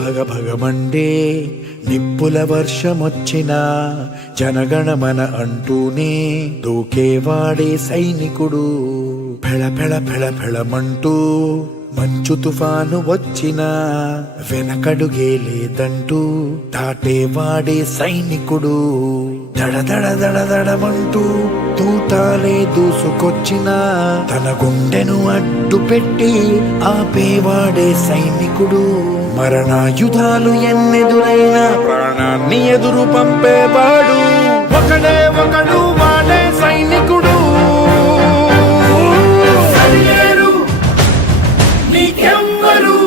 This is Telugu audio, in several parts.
భగ భగమండే నిప్పుల వర్షమొచ్చినా జనగణమన అంటూనే దూకేవాడే సైనికుడు. ఫెళ ఫెళ ఫెళ ఫెళమంటూ మంచు తుఫాను వచ్చినా వెనకడుగే లేదంటూ దాటేవాడే సైనికుడు. దడ దడ దడ దడమంటూ తూటాలే దూసుకొచ్చినా తన గుండెను అడ్డు పెట్టి ఆపేవాడే సైనికుడు. మరణాయుధాలు ఎన్నెదురైనా ప్రాణాన్ని ఎదురు పంపేవాడు ఒకడే ఒకడు, వాడే సైనికుడు. నీకెవ్వరు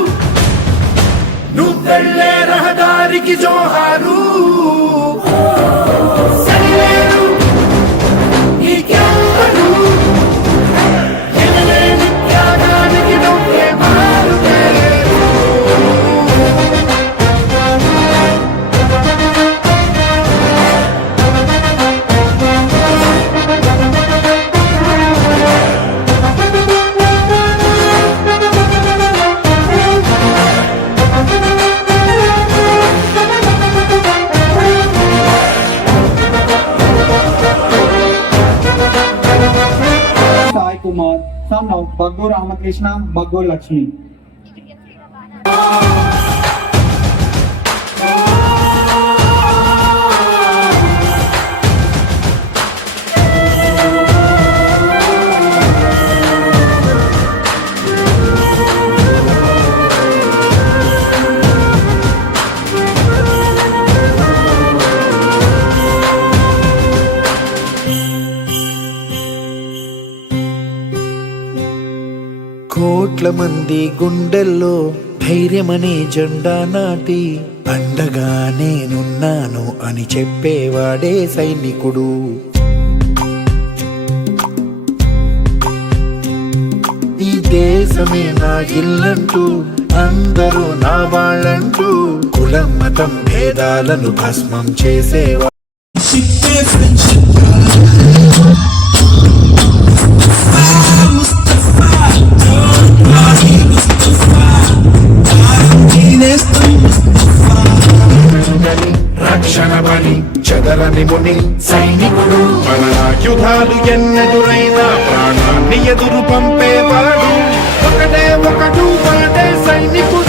నువ్వెళ్ళే రహదారికి జోహారు. సరిలేరు నీకెవ్వరు ఎనలేని త్యాగానికి నువ్వే మారుతలేరు. Kumar, son of Baggo Ramakrishna, Baggo Lakshmi. కోట్ల మంది గుండెల్లో ధైర్యమనే జెండా నాటి అండగా నేనున్నాను అని చెప్పేవాడే సైనికుడు. ఈ దేశమే నా ఇల్లంటూ అందరూ నా వాళ్ళంటూ కులం మతం భేదాలను భస్మం చేసేవా. రక్షణ బలి చెదరని ముని సైనికుడు. మరణాయుధాలు ఎన్నెదురైనా ప్రాణాన్ని ఎదురు పంపేవాడు ఒకడే ఒకడు, వాడే సైనికుడు.